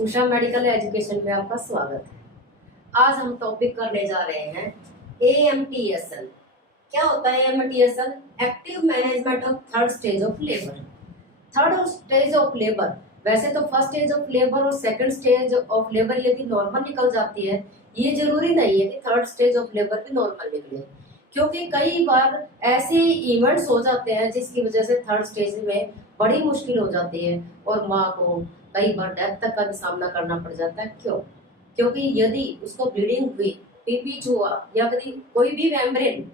Usha medical education में आपका स्वागत है। आज हम टॉपिक करने जा रहे हैं AMTSL। क्या होता है AMTSL? Active management of third stage of labour. Third stage of labour, वैसे तो फर्स्ट स्टेज ऑफ लेबर और सेकंड स्टेज ऑफ लेबर यदि नॉर्मल निकल जाती है, ये जरूरी नहीं है कि थर्ड स्टेज ऑफ लेबर भी नॉर्मल निकले, क्योंकि कई बार ऐसे इवेंट्स हो जाते हैं जिसकी वजह से थर्ड स्टेज में बड़ी मुश्किल हो जाती है और माँ को कई बार डेथ तक का भी सामना करना पड़ जाता है। क्यों? क्योंकि यदि उसको ब्लीडिंग हुई, पीपीच हुआ, या यदि कोई भी मेम्ब्रेन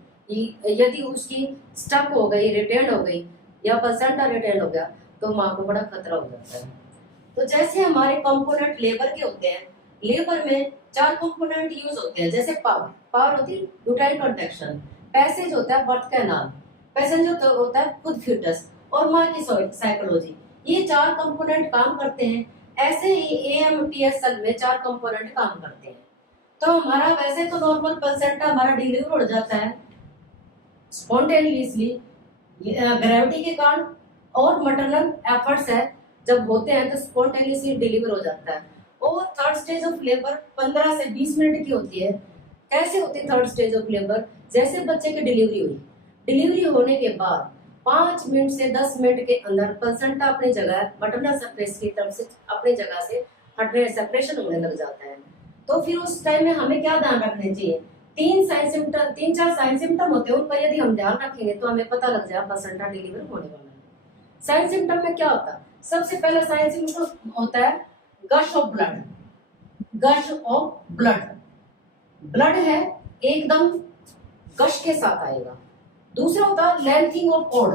यदि उसकी स्टक हो गई, रिटेन हो गई, या प्लेसेंटा रिटेन हो गया, तो माँ को बड़ा खतरा हो जाता है। तो जैसे हमारे कंपोनेंट लेबर के होते हैं, लेबर में 4 कंपोनेंट यूज होते हैं। जैसे पावर होती है यूटाइन कॉन्ट्रैक्शन, पैसेज होता है बर्थ कैनाल, पैसेंजर तो होता है खुद फीटस, और माँ की साइकोलॉजी। ये 4 कंपोनेंट काम करते हैं। ऐसे ही AMTSL में 4 कंपोनेंट काम करते हैं। तो हमारा वैसे तो नॉर्मल प्लेसेंटा हमारा डिलीवर हो जाता है स्पॉन्टेनियसली ग्रेविटी के कारण, और मैटरनल एफर्ट्स है जब होते हैं तो स्पॉन्टेनियसली डिलीवर हो जाता है। और थर्ड स्टेज ऑफ लेबर 15 से 20 मिनट की होती है। कैसे होती है थर्ड स्टेज ऑफ लेबर? जैसे बच्चे की डिलीवरी हुई, डिलीवरी होने के बाद 5 मिनट से 10 मिनट के अंदर प्लेसेंटा अपनी जगह मैटरनल सरफेस की तरफ से अपनी जगह से हटने, सेपरेशन होने लग जाता है। तो फिर उस टाइम में हमें क्या ध्यान रखने चाहिए? 3-4 साइन सिम्टम होते हैं, उन पर यदि हम ध्यान रखेंगे तो हमें पता लग जाए प्लेसेंटा डिलीवर होने वाला है। साइन सिम्टम में क्या होता है? सबसे पहला साइन सिम्टम होता है gush of blood. Gush of blood, blood है एकदम गश के साथ आएगा। दूसरा होता है लेंथिंग ऑफ कॉर्ड,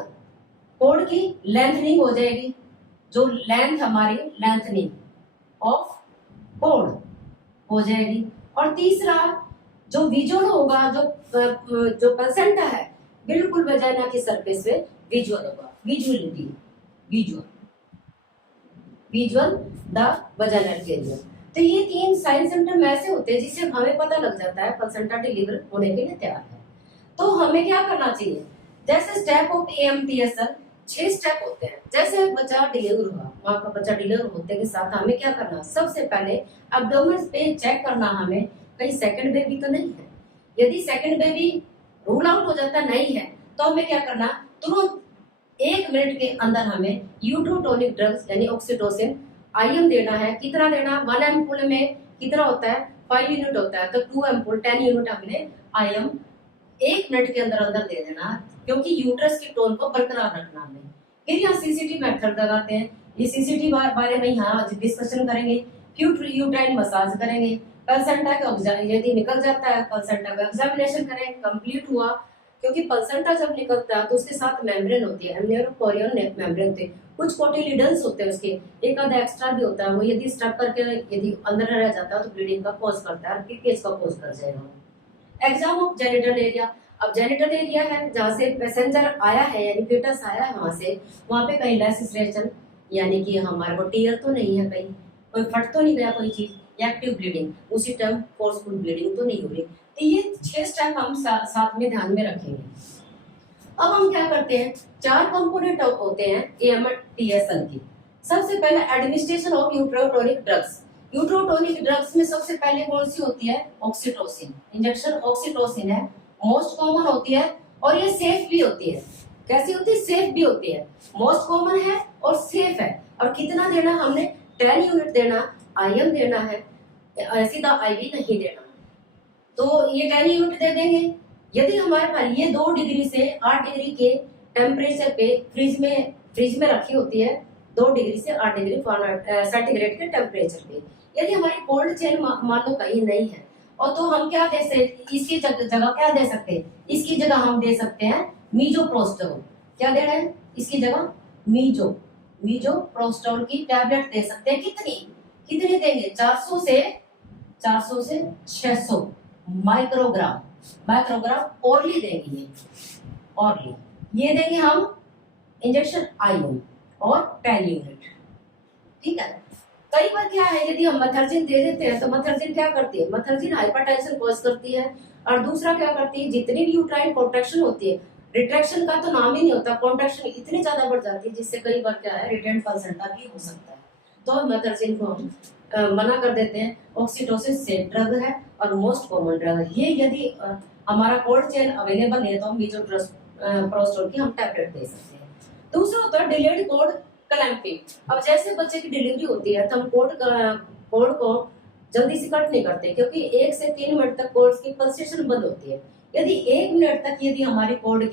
कॉर्ड की लेंथनिंग हो जाएगी, जो लेंथ हमारी लेंथनिंग ऑफ कॉर्ड हो जाएगी। और तीसरा जो विजुअल होगा, जो प्लेसेंटा है बिल्कुल वजाइना की सरफेस पे विजुअल होगा, visuality, visual the vaginal area. तो ये 3 साइन सिम्टम ऐसे होते हैं जिससे हमें पता लग जाता है प्लेसेंटा डिलीवर होने के लिए तैयार है। तो हमें क्या करना चाहिए? जैसे स्टेप ऑफ AMTSL 6 स्टेप होते हैं। जैसे बच्चा डिलीवर हुआ, माँ का बच्चा डिलीवर होते के साथ हमें क्या करना? सबसे पहले एब्डोमेन पे चेक करना हमें, कहीं सेकंड बेबी तो नहीं है। यदि सेकंड बेबी रूल आउट हो जाता नहीं है तो हमें क्या करना? तुरंत 1 मिनट के अंदर हमें यूट्रोटोनिक ड्रग्स यानी ऑक्सीटोसिन IM देना है। कितना देना? 1 एम्पूल में कितना होता है? 5 यूनिट होता है, तो 2 एम्पूल 10 यूनिट हमने IM 1 मिनट के अंदर अंदर दे देना, क्योंकि यूट्रस की टोन को बरकरार रखना हमें। फिर यहाँ CCT मेथड लगाते हैं। ये CCT बारे में यहाँ आज डिस्कशन करेंगे। यूट्राइन मसाज करेंगे। प्लेसेंटा का यदि निकल जाता है, प्लेसेंटा का एग्जामिनेशन करें, कंप्लीट हुआ, क्योंकि प्लेसेंटा जब निकलता है तो उसके साथ मेम्ब्रेन होती है, न्यूरोपोरियल मेम्ब्रेन होती है, कुछ कोटिलिडन्स होते हैं उसके, एक आधा एक्स्ट्रा भी होता है। वो यदि स्टक करके यदि अंदर रह जाता है तो ब्लीडिंग का कॉज करता है, पीपीएच का कॉज कर जाएगा। एग्जाम ऑफ जेनिटल एरिया, अब जेनिटल एरिया है जहाँ से पैसेंजर आया है यानी फीटस आया है, वहां पे कहीं लैसिसरेशन यानी कि हमारे को टीयर तो नहीं है, कहीं कोई फट तो नहीं गया कोई चीज, एक्टिव ब्लीडिंग, उसी टाइम फोर्सफुल ब्लीडिंग तो नहीं हो रही। तो ये 6 स्टेप हम साथ में ध्यान में रखेंगे। अब हम क्या करते हैं? 4 कंपोनेंट होते हैं AMTSL की। सबसे पहले एडमिनिस्ट्रेशन ऑफ यूट्रोटोनिक ड्रग्स। यूट्रोटोनिक ड्रग्स में सबसे पहले कौन सी होती है? ऑक्सीटोसिन। इंजेक्शन ऑक्सीटोसिन है, मोस्ट कॉमन होती है और ये सेफ भी होती है। कैसी होती है? सेफ भी होती है, मोस्ट कॉमन है और सेफ है। और कितना देना हमने? 10 यूनिट देना, IM देना है, सीधा IV नहीं देना। तो ये 10 यूनिट दे देंगे। यदि हमारे पास ये 2 डिग्री से 8 डिग्री के टेम्परेचर पे फ्रिज में रखी होती है, 2 डिग्री से 8 डिग्री सेंटीग्रेड के टेम्परेचर पे, यदि हमारी कोल्ड चेन मान लो कहीं नहीं है, और तो हम क्या दे सकते? इसकी जगह क्या दे सकते हैं? इसकी जगह हम दे सकते हैं मीजोप्रोस्टोल। क्या दे रहे हैं इसकी जगह? मीजोप्रोस्टोल की टैबलेट दे सकते हैं। कितनी देंगे? 400 से 600 माइक्रोग्राम ओरली देंगे। ये देंगे हम इंजेक्शन IM और 10 यूनिट। ठीक है। कई बार क्या है, यदि हम मथर्जिन दे देते हैं तो मथर्जिन क्या करती है? मथर्जिन हाइपरटेंशन कॉज करती है। और दूसरा क्या करती है? जितनी भी यूट्राइन कॉन्ट्रैक्शन होती है, रिट्रैक्शन का तो नाम ही नहीं होता, कॉन्ट्रैक्शन इतनी ज्यादा बढ़ जाती है जिससे कई बार क्या है, रिटेंट प्लेसेंटा भी हो सकता है। तो मेथड इनको हम मना कर देते हैं। ऑक्सीटोसिन सेफ ड्रग है और मोस्ट कॉमन ड्रग है ये। यदि हमारा कोल्ड चेन अवेलेबल है तो हम मीजोप्रोस्टोल की हम टैबलेट दे सकते हैं। दूसरा होता है डिलेड कोड क्लैंपिंग। अब जैसे बच्चे की डिलीवरी होती है तो हम कोड को जल्दी से कट नहीं करते, क्योंकि 1 से 3 मिनट तक कोड की पल्सेशन बंद होती है। यदि 1 मिनट तक यदि हमारी कोड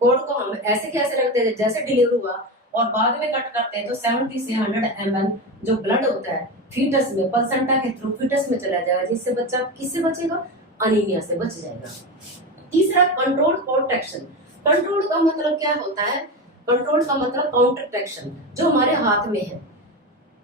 को हम ऐसे कैसे रखते हैं जैसे डिलीवरी हुआ और बाद में कट करते हैं तो 70 से 100 ml जो ब्लड होता है फीटस में प्लेसेंटा के थ्रू फीटस में चला जाएगा, जिससे बच्चा किससे बचेगा? अनीमिया से बच जाएगा। तीसरा कंट्रोल कॉन्ट्रैक्शन। कंट्रोल का मतलब क्या होता है? कंट्रोल का मतलब काउंटरट्रैक्शन जो हमारे हाथ में है।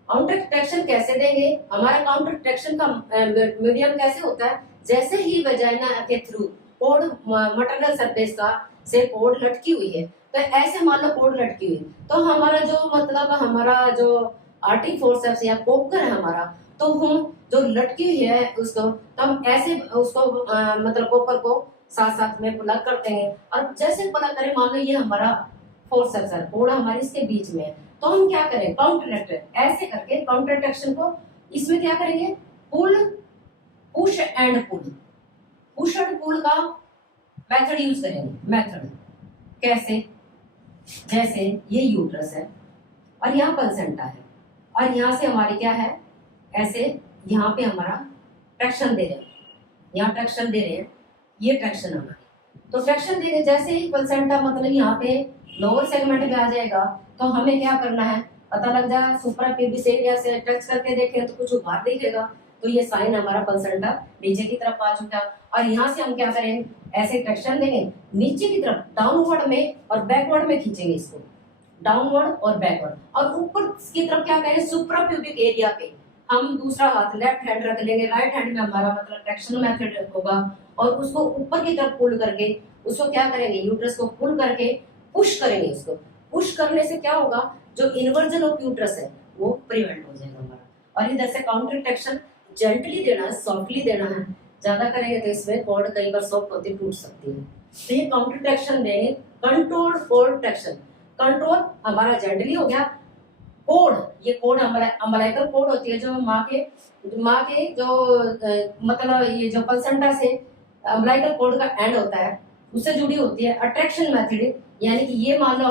काउंटरट्रैक्शन कैसे देंगे? हमारा काउंटरट्रैक्शन का मीडियम कैसे होता है? जैसे ही वेजाइना के थ्रू कोड मटरनल सरफेस का से कोड लटकी हुई है, तो ऐसे मान लो कोड लटकी हुई तो हमारा जो मतलब हमारा जो आर्टिक फोर्सेप्स या पोकर है हमारा, तो हम जो लटकी हुई है उसको तो हम ऐसे उसको मतलब पोकर को साथ साथ में प्लग करते हैं। और जैसे प्लग करें मान लो ये हमारा फोर्सेप्स है, कोड हमारे इसके बीच में है, तो हम क्या करें? काउंटरट्रैक्ट ऐसे करके काउंटरट्रैक्शन को इसमें क्या करेंगे? Pull push and pull. Push and pull का मेथड यूज करेंगे। मेथड कैसे? जैसे ये यूट्रस है और यहाँ प्लेसेंटा है और यहाँ से हमारी क्या है? ऐसे यहाँ पे हमारा ट्रैक्शन दे रहे हैं, यहाँ ट्रैक्शन दे रहे हैं, ये ट्रैक्शन हमारी। तो ट्रैक्शन देंगे जैसे ही प्लेसेंटा मतलब यहाँ पे लोअर सेगमेंट में आ जाएगा तो हमें क्या करना है? पता लग जाए सुप्रा प्यूबिस एरिया से टच करके देखें तो कुछ उभार दिखेगा, तो ये साइन हमारा प्लेसेंटा नीचे की तरफ आ चुका। और यहाँ से हम क्या करेंगे? ऐसे ट्रैक्शन देंगे नीचे की तरफ डाउनवर्ड में और बैकवर्ड में खींचेंगे इसको, डाउनवर्ड और बैकवर्ड। और ऊपर की तरफ क्या करें? सुप्रा प्यूबिक एरिया पे हम दूसरा हाथ लेफ्ट हैंड रख लेंगे, राइट हैंड में हमारा मतलब ट्रैक्शन मेथड होगा और उसको ऊपर की तरफ पुल करके उसको क्या करेंगे? यूट्रस को पुल करके पुश करेंगे। उसको पुश करने से क्या होगा? जो इन्वर्जन ऑफ यूट्रस है वो प्रिवेंट हो जाएगा हमारा। और इधर से काउंटर ट्रैक्शन जेंटली देना है, सॉफ्टली देना है। ज्यादा करेंगे तो इसमें कॉर्ड कई बार सॉफ्ट होती टूट सकती है, तो ये काउंटर ट्रैक्शन देंगे। कंट्रोल कोड ट्रैक्शन, कंट्रोल हमारा जेंटली हो गया। कोड, ये कोड हमारा अम्बिलिकल कोड होती है जो माँ के जो मतलब ये जो प्लेसेंटा से अम्बिलिकल कोड का एंड होता है उससे जुड़ी होती है। अट्रैक्शन मेथड यानी कि ये मान लो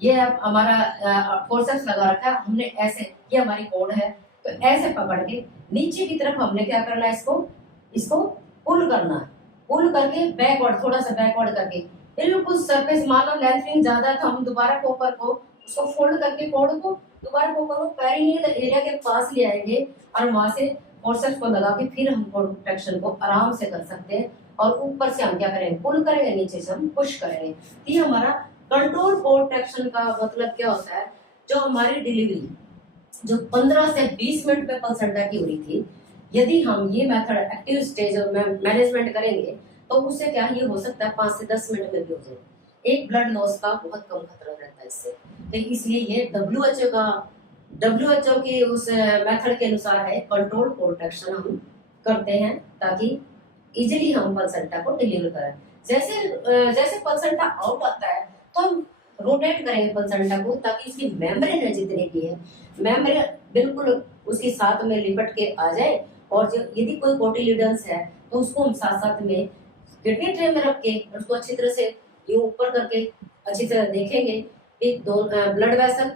ये हमारा फोर्सेप्स लगा रखा है हमने, ऐसे ये हमारी कोड है तो ऐसे पकड़ के नीचे की तरफ हमने क्या करना है? इसको पुल करना है। पुल करके बैकवर्ड, थोड़ा सा बैकवर्ड करके बिल्कुल सरफेस मान लो लेंथनिंग ज्यादा है तो हम दोबारा कोपर को उसको फोल्ड करके कोड को दोबारा कोपर को पेरिनियल एरिया के पास ले आएंगे और वहां से फोर्सेप्स को लगा के फिर हम कोड ट्रैक्शन को आराम से कर सकते हैं। और ऊपर से हम क्या करेंगे? पुल करेंगे, नीचे से हम पुश करेंगे। ये हमारा कंट्रोल कोड ट्रैक्शन का मतलब क्या होता है? जो हमारी डिलीवरी जो 15 से 20 मिनट में प्लेसेंटा की हो रही थी, यदि हम ये मेथड एक्टिव स्टेज में मैनेजमेंट करेंगे तो उससे क्या ये हो सकता है 5 से 10 मिनट में भी हो जाए। एक ब्लड लॉस का बहुत कम खतरा रहता है इससे। तो इसलिए ये WHO के उस मेथड के अनुसार है कंट्रोल कोड ट्रैक्शन हम करते हैं ताकि इजीली हम प्लेसेंटा को डिलीवर करें। जैसे प्लेसेंटा आउट आता है तो हम रोटेट करेंगे प्लेसेंटा को ताकि इसकी मेम्ब्रेन है जितने भी है मेम्ब्रेन बिल्कुल उसके साथ में लिपट के आ जाए। और जो यदि कोई कोटिलिडन्स है तो उसको हम साथ साथ में किडनी ट्रे में रख के उसको अच्छी तरह से यूं ऊपर करके अच्छी तरह देखेंगे कि दो ब्लड वेसल,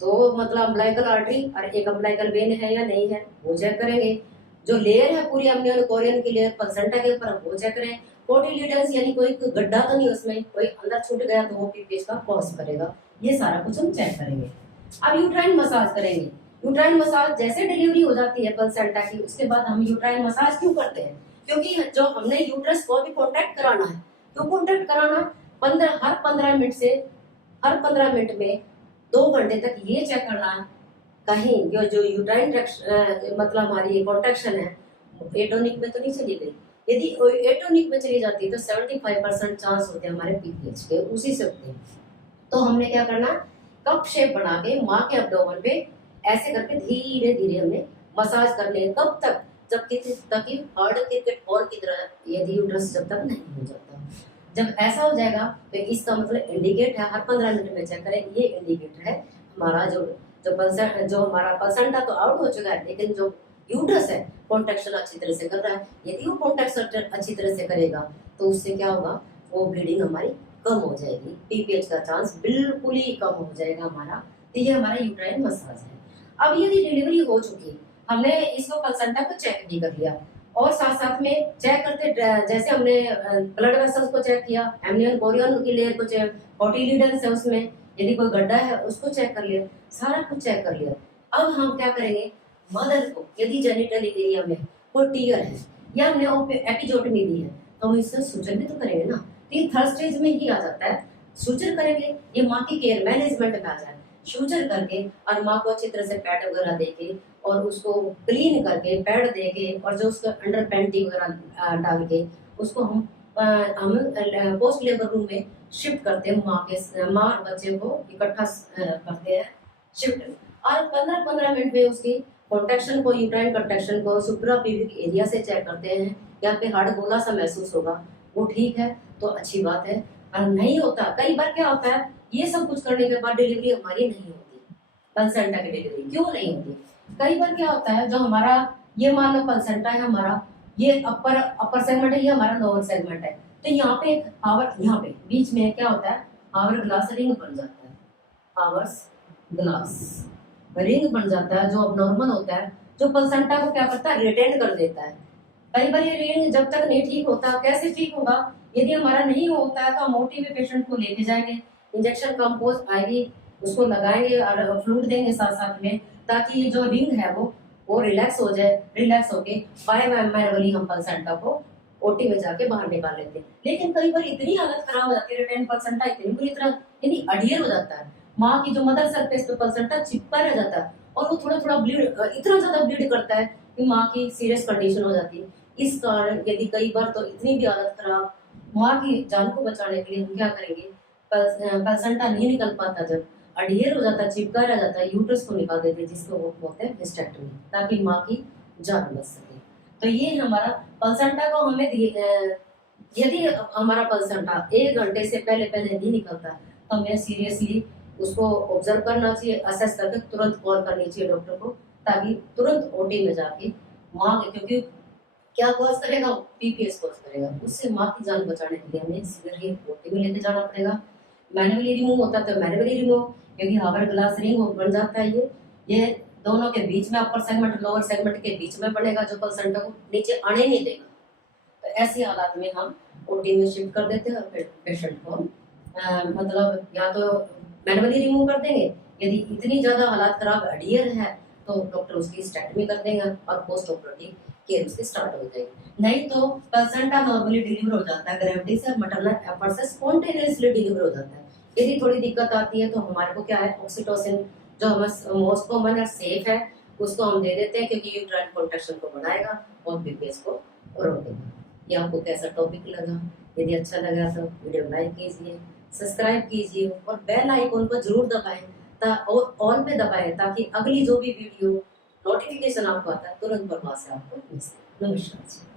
दो मतलब अम्बिलिकल आर्टरी और एक अम्बिलिकल वेन है या नहीं है वो चेक करेंगे। जो लेयर है पूरी अम्नियन कोरियन की लेयर प्लेसेंटा के ऊपर वो चेक करें। कोटिलिडन्स यानी कोई गड्ढा तो नहीं उसमें, कोई अंदर छूट गया तो वो पीपीएच का कॉज करेगा। ये सारा कुछ हम चेक करेंगे। अब यूट्राइन मसाज करेंगे। यूट्राइन मसाज जैसे डिलीवरी हो जाती है प्लेसेंटा की उसके बाद हम यूट्राइन मसाज क्यों करते हैं? क्योंकि जो हमने यूट्रस को भी कॉन्टैक्ट कराना है। क्यों कॉन्टैक्ट कराना? हर 15 मिनट में 2 घंटे तक ये चेक करना है कहीं जो यूट्राइन मतलब हमारी कॉन्ट्रैक्शन है एटोनिक में तो नहीं चली गई। यदि एटोनिक में चली जाती है तो 75% चांस होते हैं हमारे पीपीएच के उसी से होते हैं। तो हमने क्या करना? कप शेप बना के माँ के एब्डोमेन पे ऐसे करके धीरे धीरे हमने मसाज कर ले। कब तक? ताकि हार्ड क्रिकेट बॉल की तरह यदि यूट्रस जब तक नहीं हो जाता। जब ऐसा हो जाएगा तो इसका मतलब इंडिकेट है हर 15 मिनट में चेक करें। ये इंडिकेटर है हमारा जो जो हमारा प्लेसेंटा तो आउट हो चुका है, लेकिन जो यूट्रस है कॉन्ट्रैक्शन अच्छी तरह से कर रहा है। यदि वो कॉन्ट्रैक्शन अच्छी तरह से करेगा तो उससे क्या होगा, वो ब्लीडिंग हमारी कम हो जाएगी, पीपीएच का चांस बिल्कुल ही कम हो जाएगा हमारा। तो ये हमारा यूट्राइन मसाज है। अब यदि डिलीवरी हो चुकी, हमने इसको प्लेसेंटा को चेक भी कर लिया, और साथ साथ में चेक करते जैसे हमने ब्लड वेसल्स को चेक किया, एमनियन कोरियन की लेयर को चेक, कोटिलिडन्स है उसमें, यदि कोई गड्ढा है उसको चेक कर लिया, सारा कुछ चेक कर लिया। अब हम क्या करेंगे, मदर को यदि जेनिटल एरिया में कोई टीयर है या हमने एपिजोटमी दी है तो हम इससे सुचर भी तो करेंगे ना। तो ये थर्ड स्टेज में ही आ जाता है, सुचर करेंगे, ये माँ की केयर मैनेजमेंट में आ जाए। सुचर करके और माँ को अच्छी तरह से पैड वगैरह देके और उसको क्लीन करके पैड देके और जो उसका अंडर पैंटी वगैरह डाल के उसको हम पोस्ट लेबर रूम में शिफ्ट करते हैं। माँ और बच्चे को इकट्ठा करते हैं शिफ्ट, और 15-15 मिनट में उसकी कॉन्ट्रैक्शन को, यूट्राइन कॉन्ट्रैक्शन को सुप्राप्यूबिक एरिया से चेक करते हैं। यहाँ पे हार्ड गोला सा महसूस होगा, वो ठीक है तो अच्छी बात है, और नहीं होता, कई बार क्या होता है ये सब कुछ करने के बाद डिलीवरी हमारी नहीं होती। प्लेसेंटा की डिलीवरी क्यों नहीं होती, कई बार क्या होता है, जो हमारा ये मान लो प्लेसेंटा है हमारा, ये अपर सेगमेंट है, ये हमारा लोअर सेगमेंट है, तो यहाँ पे एक हावर, यहाँ पे बीच में क्या होता है, हावर ग्लास रिंग बन जाता है, हावर्स ग्लास रिंग बन जाता है, जो अब नॉर्मल होता है, जो प्लेसेंटा को क्या करता है, रिटेन कर देता है। कई बार ये रिंग जब तक नहीं ठीक होता, कैसे ठीक होगा, यदि हमारा नहीं होता है तो हम ओटी में पेशेंट को लेके जाएंगे, इंजेक्शन कंपोज आएगी उसको लगाएंगे और फ्लूइड देंगे साथ साथ में, ताकि ये जो रिंग है वो रिलैक्स हो जाए, रिलैक्स होके मैनुअली हम प्लेसेंटा को ओटी में जाके बाहर निकाल लेते हैं। लेकिन कई बार इतनी हालत खराब हो जाती है, रिटेन प्लेसेंटा इतनी बुरी तरह यानी अडियर हो जाता है, माँ की जो मदर सरफेस पे प्लेसेंटा चिपका रह जाता है और वो थोड़ा थोड़ा ब्लीड, इतना ज्यादा ब्लीड करता है कि माँ की सीरियस कंडीशन हो जाती है। इस कारण यदि कई बार तो इतनी भी हालत खराब, माँ की जान को बचाने के लिए हम क्या करेंगे, प्लेसेंटा नहीं निकल पाता, जब अडहियर हो जाता है, चिपका रह जाता है, यूट्रस को निकाल देते हैं, जिसको वो बोलते हैं हिस्टेक्टमी, ताकि माँ की जान बच सके। तो ये हमारा प्लेसेंटा को हमें यदि हमारा प्लेसेंटा 1 घंटे से पहले पहले नहीं निकलता तो हमें सीरियसली उसको ऑब्जर्व करना चाहिए, असेस करके तुरंत कॉल करनी चाहिए डॉक्टर को, ताकि तुरंत ओटी में जाके माँ के, क्योंकि क्या कॉज करेगा, पीपीएस कॉज करेगा, उससे माँ की जान बचाने के लिए हमें सीवियरली ओटी में लेके जाना पड़ेगा। मैनुअली रिमूव होता है तो मैनुअली रिमूव, क्योंकि हावर ग्लास रिंग बन जाता है, ये दोनों के बीच में, अपर सेगमेंट लोअर सेगमेंट के बीच में पड़ेगा, जो प्लेसेंटा को नीचे आने नहीं देगा। तो ऐसी हालात में हम ओटी में शिफ्ट कर देते हैं और फिर पेशेंट को मतलब या तो मैनुअली रिमूव कर देंगे, यदि इतनी ज्यादा हालात खराब अडियर है तो डॉक्टर उसकी स्टेक्टमी कर देंगे और पोस्ट ऑपरेटिव केयर उसकी स्टार्ट हो जाएगी। नहीं तो प्लेसेंटा नॉर्मली डिलीवर हो जाता है, ग्रेविटी से मैटरनल एफर्ट से स्पॉन्टेनियसली डिलीवर हो जाता है। यदि थोड़ी दिक्कत आती है तो हमारे को क्या है, ऑक्सीटोसिन जो हमारे मोस्ट कॉमन है, सेफ है, उसको हम दे देते हैं, क्योंकि यूट्राइन कॉन्ट्रैक्शन को बढ़ाएगा और बीपीएस को रोकेगा। ये आपको कैसा टॉपिक लगा, यदि अच्छा लगा तो वीडियो लाइक कीजिए, सब्सक्राइब कीजिए और बेल आइकन को जरूर दबाएं और ऑल पे दबाएं, ताकि अगली जो भी वीडियो नोटिफिकेशन आपको आता है तुरंत पर वहां से आपको मिल सके। नमस्कार।